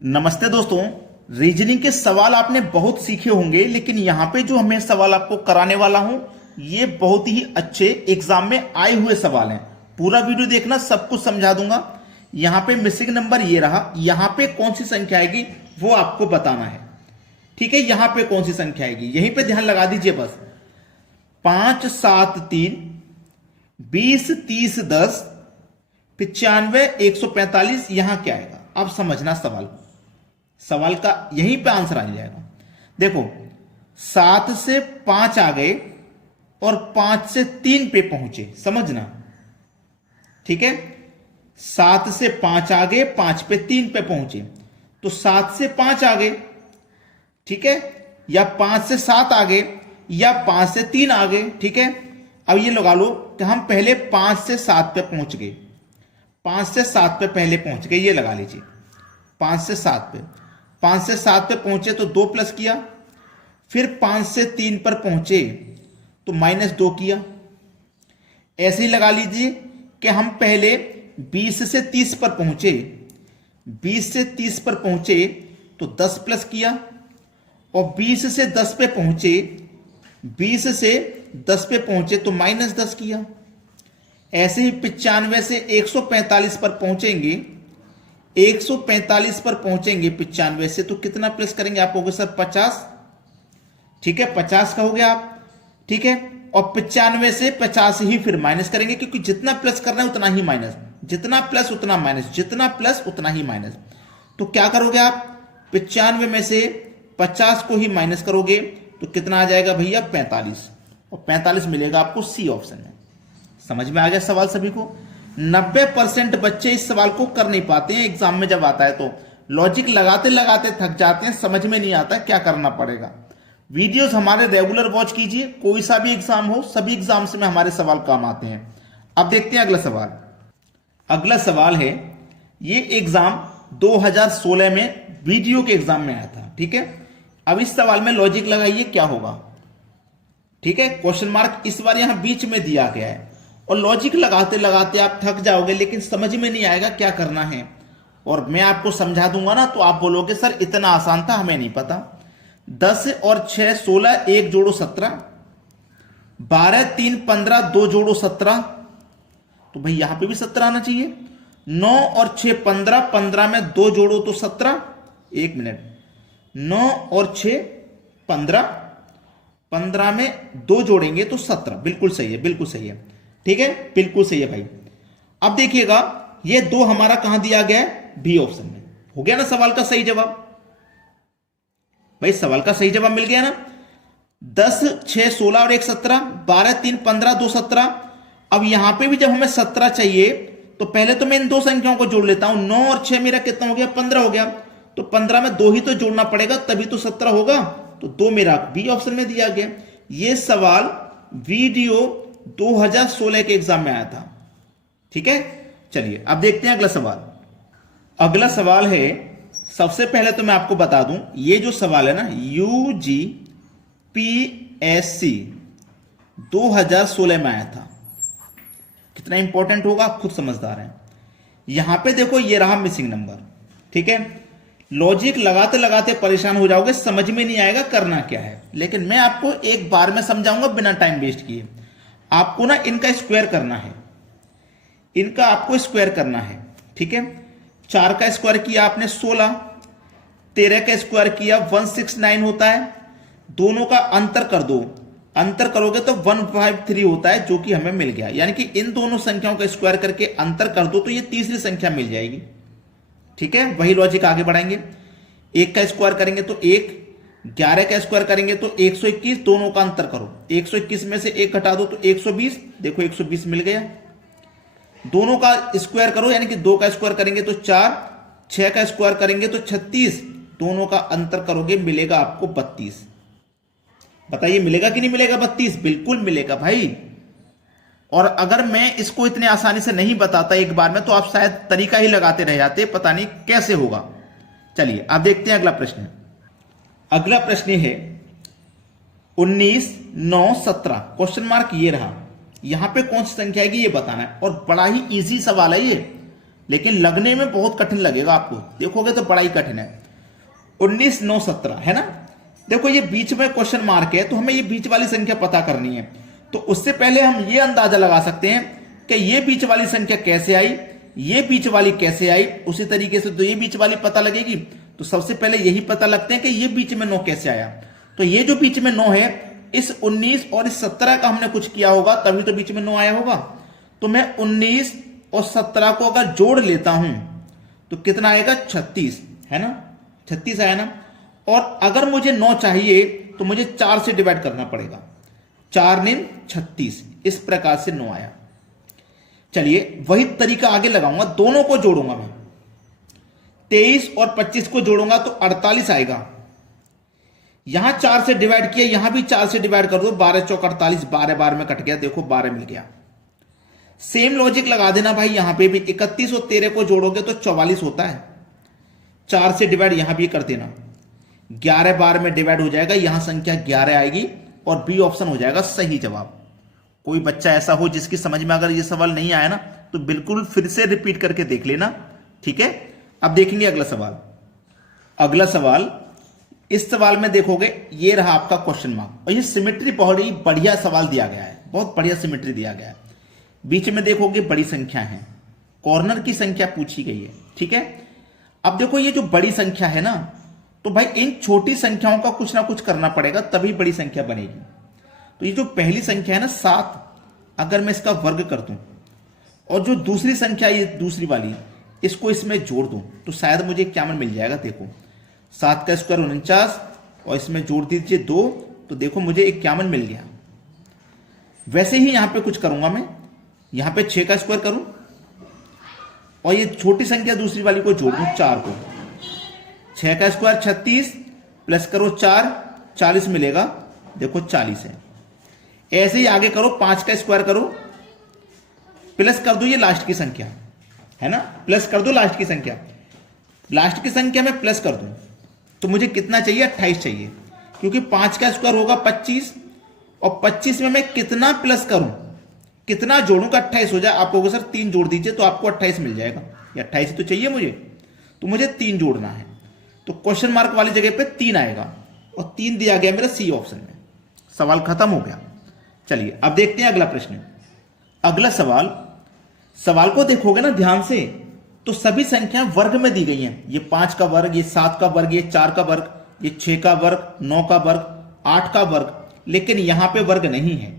नमस्ते दोस्तों। रीजनिंग के सवाल आपने बहुत सीखे होंगे, लेकिन यहां पे जो मैं सवाल आपको कराने वाला हूं ये बहुत ही अच्छे एग्जाम में आए हुए सवाल हैं। पूरा वीडियो देखना, सब कुछ समझा दूंगा। यहां पे मिसिंग नंबर ये रहा, यहां पे कौन सी संख्या आएगी वो आपको बताना है। ठीक है, यहां पे कौन सी संख्या आएगी यहीं पे ध्यान लगा दीजिए बस। 5 7 3 20 30 10 95 145, यहां क्या आएगा अब समझना सवाल का यहीं पे आंसर आ जाएगा। देखो 7 से 5 आ गए और 5 से 3 पे पहुंचे, समझना। ठीक है, 7 से 5 आ गए, 5 पे 3 पे पहुंचे, तो 7 से 5 आ गए। ठीक है, या 5 से 7 आ गए, या 5 से 3 आ गए। ठीक है, अब ये लगा लो कि हम पहले 5 से 7 पे पहुंच गए, 5 से 7 पे पहले पहुंच गए, ये लगा लीजिए। 5 से 7 पे 5 से 7 पे पहुंचे तो 2 प्लस किया, फिर 5 से 3 पर पहुंचे तो -2 किया। ऐसे ही लगा लीजिए कि हम पहले 20 से 30 पर पहुंचे, 20 से 30 पर पहुंचे तो 10 प्लस किया, और 20 से 10 पे पहुंचे, 20 से 10 पे पहुंचे तो -10 किया। ऐसे ही 95 से 145 पर पहुंचेंगे, 145 पर पहुंचेंगे 95 से तो कितना प्लस करेंगे, आप कहोगे सर 50। ठीक है, 50 का हो गया आप। ठीक है, और 95 से 50 ही फिर माइनस करेंगे, क्योंकि जितना प्लस करना है उतना ही माइनस, जितना प्लस उतना माइनस, जितना प्लस उतना ही माइनस। तो क्या करोगे आप, 95 में से 50 को ही माइनस करोगे तो कितना आ जाएगा भैया 45, और 45 मिलेगा आपको सी ऑप्शन में। समझ में आ गया सवाल सभी को। 90% बच्चे इस सवाल को कर नहीं पाते हैं, एग्जाम में जब आता है तो लॉजिक लगाते लगाते थक जाते हैं, समझ में नहीं आता क्या करना पड़ेगा। वीडियोस हमारे रेगुलर वॉच कीजिए, कोई सा भी एग्जाम हो, सभी एग्जाम्स में हमारे सवाल काम आते हैं। अब देखते हैं अगला सवाल। अगला सवाल है, ये एग्जाम 2016 में वीडियो के एग्जाम में आया था। ठीक है, अब इस सवाल में लॉजिक लगाइए क्या होगा। ठीक है, क्वेश्चन मार्क इस बार यहां बीच में दिया गया है, और लॉजिक लगाते लगाते आप थक जाओगे, लेकिन समझ में नहीं आएगा क्या करना है। और मैं आपको समझा दूंगा ना तो आप बोलोगे सर इतना आसान था, हमें नहीं पता। 10 और 6 16, 1 जोड़ो 17, 12 3 15, 2 जोड़ो 17, तो भाई यहां पे भी 17 आना चाहिए। 9 और 6 15, 15 में 2 जोड़ो तो 17, 1 मिनट, 9 और 6 15, 15 में 2 जोड़ेंगे तो 17, बिल्कुल सही है, बिल्कुल सही है। ठीक है, बिल्कुल सही है भाई। अब देखिएगा ये 2 हमारा कहां दिया गया है, बी ऑप्शन में। हो गया ना सवाल का सही जवाब, भाई सवाल का सही जवाब मिल गया ना। 10 6 16 और 1 17, 12 3 15, 2 17। अब यहां पे भी जब हमें 17 चाहिए तो पहले तो मैं इन दो संख्याओं को जोड़ लेता हूं। 9 और 6 मेरा कितना हो गया, 15 हो गया, तो 15 में 2 ही तो जोड़ना पड़ेगा, तभी तो 17 होगा, तो 2 मेरा बी ऑप्शन में दिया गया। ये सवाल वीडियो 2016 के एग्जाम में आया था। ठीक है, चलिए अब देखते हैं अगला सवाल। अगला सवाल है, सबसे पहले तो मैं आपको बता दूं ये जो सवाल है ना, UGPSC 2016 में आया था। कितना इंपॉर्टेंट होगा आप खुद समझदार हैं। यहां पे देखो ये रहा मिसिंग नंबर। ठीक है, लॉजिक लगाते लगाते परेशान हो जाओगे, समझ में नहीं आएगा करना क्या है, लेकिन मैं आपको एक बार में समझाऊंगा बिना टाइम वेस्ट किए। आपको ना इनका स्क्वायर करना है, इनका आपको स्क्वायर करना है। ठीक है, 4 का स्क्वायर किया आपने 16, 13 का स्क्वायर किया 169 होता है। दोनों का अंतर कर दो, अंतर करोगे तो 153 होता है, जो कि हमें मिल गया। यानी कि इन दोनों संख्याओं का स्क्वायर करके अंतर कर दो तो ये तीसरी संख्या मिल जाएगी। ठीक है, वही लॉजिक आगे बढ़ाएंगे। 1 का स्क्वायर करेंगे तो 1, 11 का स्क्वायर करेंगे तो 121, दोनों का अंतर करो, 121 में से 1 घटा दो तो 120, देखो 120 मिल गया। दोनों का स्क्वायर करो, यानी कि 2 का स्क्वायर करेंगे तो 4, 6 का स्क्वायर करेंगे तो 36, दोनों का अंतर करोगे मिलेगा आपको 32। बताइए मिलेगा कि नहीं मिलेगा 32? बिल्कुल मिलेगा भाई। और अगर मैं इसको इतने आसानी से नहीं बताता एक बार में तो आप शायद तरीका ही लगाते रह जाते, पता नहीं कैसे होगा। चलिए आप देखते हैं अगला प्रश्न। अगला प्रश्न है 19 9 17, क्वेश्चन मार्क ये रहा। यहां पे कौन सी संख्या आएगी ये बताना है, और बड़ा ही इजी सवाल है ये, लेकिन लगने में बहुत कठिन लगेगा आपको, देखोगे तो बड़ा ही कठिन है। 19, 9, 17 है ना। देखो ये बीच में क्वेश्चन मार्क है, तो हमें ये बीच वाली संख्या पता करनी है। तो उससे पहले हम ये अंदाजा लगा सकते हैं कि ये बीच वाली संख्या कैसे आई, ये बीच वाली कैसे आई। उसी तरीके से तो ये बीच वाली पता लगेगी। तो सबसे पहले यही पता लगते हैं कि ये बीच में 9 कैसे आया। तो ये जो बीच में 9 है, इस 19 और इस 17 का हमने कुछ किया होगा, तभी तो बीच में 9 आया होगा। तो मैं 19 और 17 को अगर जोड़ लेता हूं तो कितना आएगा, 36 है ना, 36 आया ना। और अगर मुझे 9 चाहिए तो मुझे 4 से डिवाइड करना पड़ेगा, 4 9 36, इस प्रकार से 9 आया। चलिए वही तरीका आगे लगाऊंगा, दोनों को जोड़ूंगा मैं, 23 और 25 को जोड़ूंगा तो 48 आएगा। यहां 4 से डिवाइड किया, यहां भी 4 से डिवाइड कर दो, 12 चौक 48, 12 12 में कट गया, देखो 12 मिल गया। सेम लॉजिक लगा देना भाई, यहां पे भी 31 और 13 को जोड़ोगे तो 44 होता है, 4 से डिवाइड यहां भी कर देना, 11 12 में डिवाइड हो जाएगा, यहां संख्या 11 आएगी और बी ऑप्शन हो जाएगा सही जवाब। कोई बच्चा ऐसा हो जिसकी समझ में अगर ये सवाल नहीं आया ना, तो बिल्कुल फिर से रिपीट करके देख लेना, ठीक है। अब देखेंगे अगला सवाल। अगला सवाल, इस सवाल में देखोगे ये रहा आपका क्वेश्चन मार्क, और ये सिमेट्री बहुत ही बढ़िया सवाल दिया गया है, बहुत बढ़िया सिमेट्री दिया गया है। बीच में देखोगे बड़ी संख्या है, कॉर्नर की संख्या पूछी गई है, ठीक है। अब देखो ये जो बड़ी संख्या है ना, तो भाई इन छोटी संख्याओं का कुछ ना कुछ करना पड़ेगा, तभी बड़ी संख्या बनेगी। तो ये जो पहली संख्या है ना 7, अगर मैं इसका वर्ग कर दूं और जो दूसरी संख्या ये दूसरी वाली, इसको इसमें जोड़ दूं तो शायद मुझे इक्यावन मिल जाएगा। देखो 7 का स्क्वायर 49 और इसमें जोड़ दीजिए 2, तो देखो मुझे 51 मिल गया। वैसे ही यहां पे कुछ करूंगा मैं, यहां पे 6 का स्क्वायर करूं और ये छोटी संख्या दूसरी वाली को जोड़ दूं 4 को, 6 का स्क्वायर 36 प्लस करो 4, 40 मिलेगा, देखो 40 है। ऐसे ही आगे करो, 5 का स्क्वायर करो, प्लस कर दो ये लास्ट की संख्या है ना, प्लस कर दो लास्ट की संख्या, लास्ट की संख्या में प्लस कर दूं तो मुझे कितना चाहिए, 28 चाहिए, क्योंकि 5 का स्क्वायर होगा 25 और 25 में मैं कितना प्लस करूं, कितना जोड़ूं का 28 हो जाए। आप कहोगे सर 3 जोड़ दीजिए तो आपको 28 मिल जाएगा, या 28 तो चाहिए मुझे, तो मुझे 3 जोड़ना है। तो क्वेश्चन मार्क वाली जगह पे 3 आएगा और 3 दिया गया मेरा सी ऑप्शन में। सवाल खत्म हो गया। चलिए अब देखते हैं अगला प्रश्न। अगला सवाल, सवाल को देखोगे ना ध्यान से तो सभी संख्याएं वर्ग में दी गई हैं। ये 5 का वर्ग, ये 7 का वर्ग, ये 4 का वर्ग, ये 6 का वर्ग, 9 का वर्ग, 8 का वर्ग, लेकिन यहां पे वर्ग नहीं है।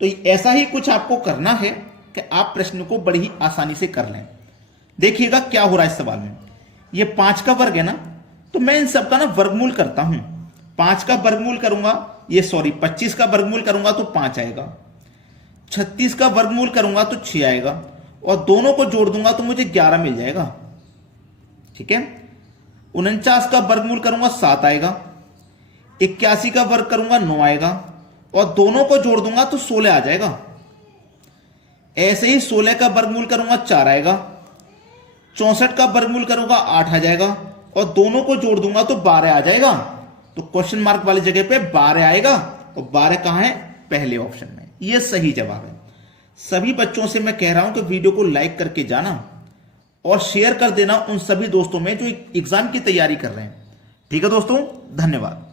तो ऐसा ही कुछ आपको करना है कि आप प्रश्न को बड़ी ही आसानी से कर लें। देखिएगा क्या हो रहा है इस सवाल में। ये 5 का वर्ग है ना, तो मैं इन सब का ना वर्गमूल करता हूं। 5 का वर्गमूल करूंगा, 25 का वर्गमूल करूंगा तो 5 आएगा, 36 का वर्गमूल करूंगा तो 6 आएगा, और दोनों को जोड़ दूंगा तो मुझे 11 मिल जाएगा, ठीक है। 49 का वर्गमूल करूंगा 7 आएगा, 81 का वर्ग करूंगा 9 आएगा, और दोनों को जोड़ दूंगा तो 16 आ जाएगा। ऐसे ही 16 का वर्गमूल करूंगा 4 आएगा, 64 का वर्गमूल करूंगा 8 आ जाएगा, और दोनों को जोड़ दूंगा तो 12 आ जाएगा। तो क्वेश्चन मार्क वाली जगह पे 12 आएगा, और 12 कहां है, पहले ऑप्शन में। यह सही जवाब है। सभी बच्चों से मैं कह रहा हूं कि वीडियो को लाइक करके जाना और शेयर कर देना उन सभी दोस्तों में जो एग्जाम की तैयारी कर रहे हैं, ठीक है दोस्तों, धन्यवाद।